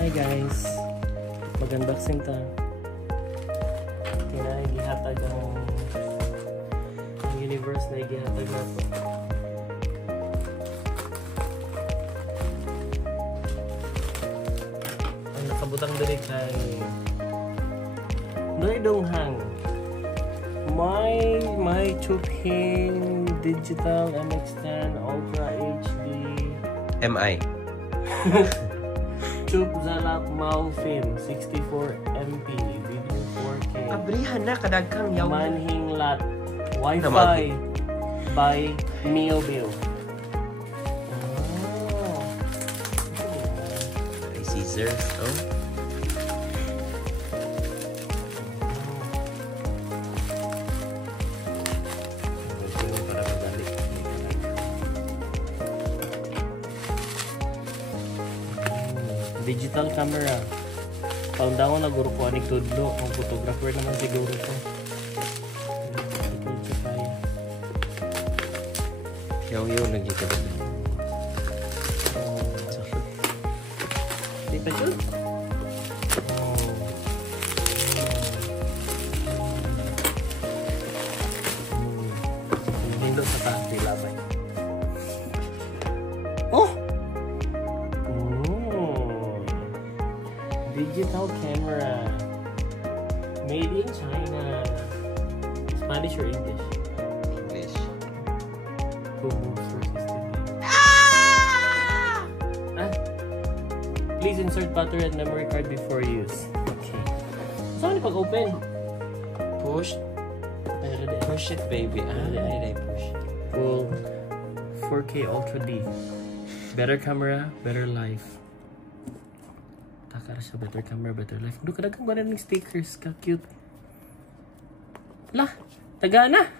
Hi guys, mag-unboxing ta. Kaya gihatag ang universe na gihatag na to. Ang nakabutang diri kay Noy Dong Hang. My Chupin Digital MX10 Ultra HD MI Chup Zalap Mau Film 64MP Video 4K Abrihan na kadagkang yaw Manhing Lat Wi-Fi by Neobil. Oh. Ay, scissors, oh. Digital camera. Taon-taon na guro ko aning tudlo. Ang photographer naman siguro ko. Yaw-yaw lagi ka ba? Di pa siya? Nindot sa taas nila ba? Oh! Digital camera. Made in China. Spanish or English? English. Who moves persistently? Please insert battery and memory card before use. Okay. So, ano pag-open? Push. Push it, baby. I push. Full 4K Ultra D. Better camera, better life. Taka siya, better camera, better life. Doon ka dagang gano'n ng stickers. Ka-cute. Lah! Taga na!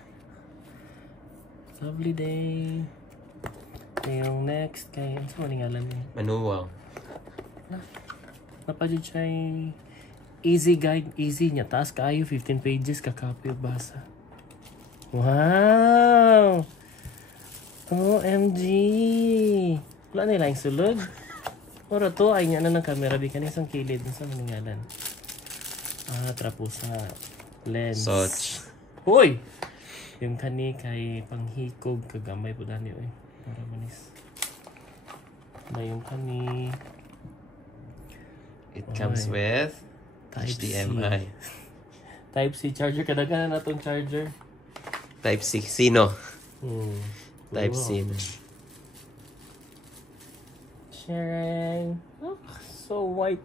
Lovely day. Yung next kay... Ano sa maningalan niya? Manual. Napadyan siya easy guide. Easy niya. Taas kayo. 15 pages. Kakopy o basa. Wow! OMG! Wala nila yung sulod. Ora to ay nga na ng camera. Di ka isang kilid. Sa maningalan. Trapusa. Lens. Such. Hoy! Yung kani kay panghikog kagamay po dani oy. Para manis. Na yung kani. It comes with HDMI. Type-C charger. Kadaghan na natong charger. Type-C. Sino? Type-C. Sharing. Oh, so white.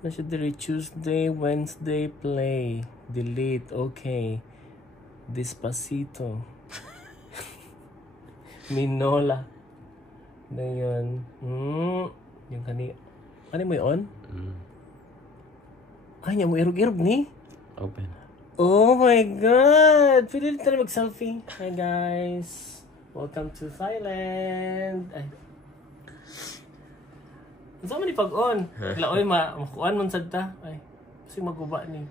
Na siya diri Tuesday, Wednesday, play. Delete. Okay. Despacito. Minola. Na yun. Yung kani. Ano mo yun? Ay, niya mo irog-irog ni? Open. Oh my God! Pwede rin tayo mag-selfie. Hi guys! Welcome to Thailand! Ay. Saan man ipag-on? Laoy, makuhaan man sagta. Ay, kasi maguba ni.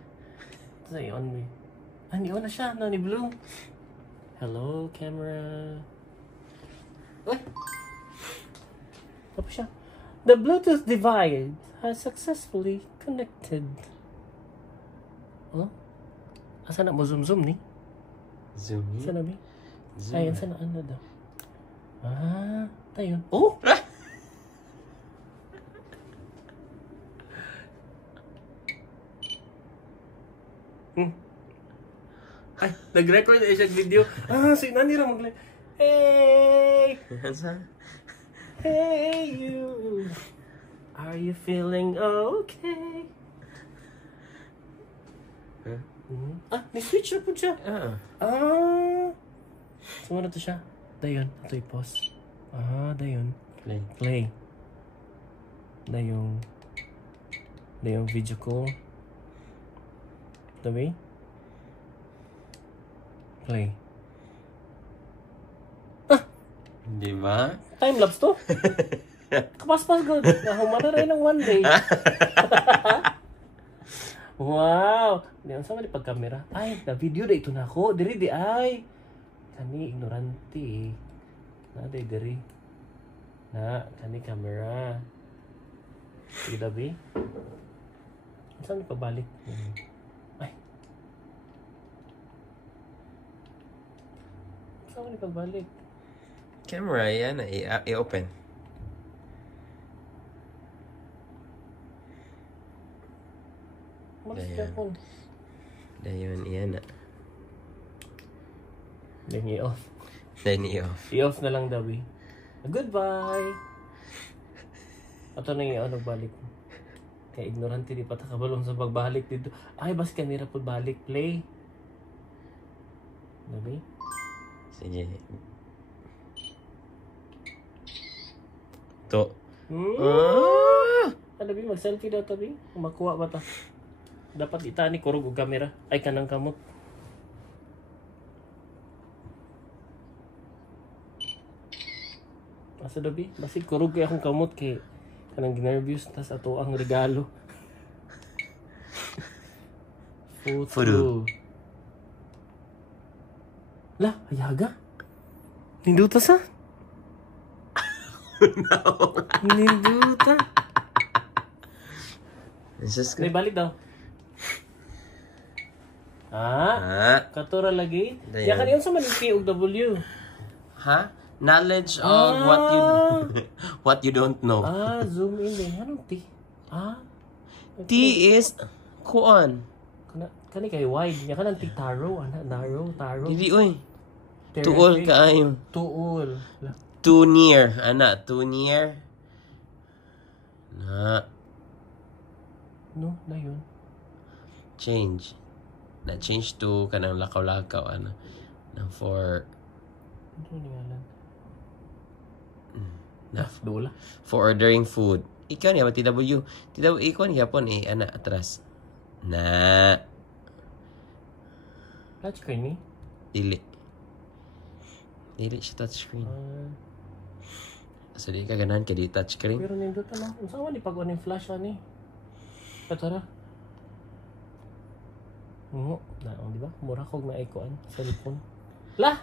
Sa i-on mo. Ah, ni-on na siya. No, ni Blue. Hello, camera. Uy! Tapos siya. The Bluetooth device has successfully connected. Oh? Asa na mo zoom ni? Zoom. Asa na, Bi? Zoom. Ay, asa na ano daw? Tayo. Oh! Ay, nag-record na siya video. Si Nani ra mag Hey! Hey you! Are you feeling okay? May switch na po siya. Sumara to siya. Dayon, ito i-pause. Dayon. Play. Dayong video call. Tabi? Play. Di ba? Time-lapse to? Kapaspas good. Humana rin ng one day. Wow! Diyan sa mali pag-camera. Ay, na-video na ito na ako. Diri di ay. Kani, ignorante eh. Naday diri. Na, kani camera. Sige, Dabi. Saan pabalik? Ay. Saan pabalik? Camera, yan. I-open. Malas Ayan. ka po. Dayon, yan na. Then i-off. Then i-off. I-off na lang, Dabi. Goodbye! Ato na yung nagbalik. Kaya ignorante di pa takabalong sa pagbalik dito. Ay, bas kanira po balik. Play. Dabi? Sige. To. Dabi, mag-selfie daw, Dabi. Makuha ba ta? Dapat itani kurog og kamera. Ay, kanang kamot. Asa Dabi? Basig kurog kay akong kamot kay kanang ginervous tas ato ang regalo. Photo. Lah, ayaga. Ninduta sa? Ninduta. Jesus May balik daw. Katura lagi. Dayan. Ya kaniyon sa maniki og W. Ha? Knowledge of what you don't know. Zoom in din. Anong T? T is kuan. Kani kay wide. Ya kanang T taro, narrow. Dili oy. Tuol kaayo. Tuol. Too near, ana, too near. Na No, na yun. change. Na change to kanang lakaw-lakaw ana. Na for Ano ni ngalan? na Dola. for ordering food. Ikaw niya ba TW? TW ikaw niya po ni ana atras. Na Touchscreen ni? dili. Dili siya touchscreen. So di ka ganahan kay di touchscreen. Pero nindot na. Unsa man ni pag-on yung flash ani? Katara. Di ba? Mura kog na ikuan cellphone. Lah.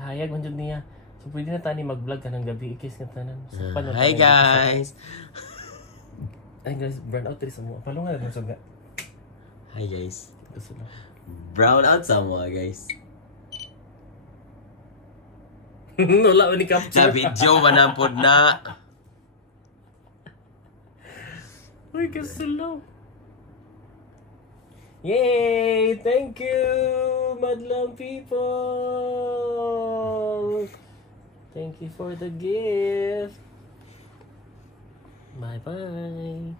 Hayag man jud niya. So pwede na tani mag-vlog ka ng gabi ikis ka tanan. So, Hi guys. Ay guys, burn out rin sa mga. Palungan na sa ga. Hi guys. Gusto lang. Brown out sa mga guys. Wala man ni capture. Sa video manampod na. Uy, kasulaw. Yay! Thank you, Madlang people! Thank you for the gift. Bye-bye.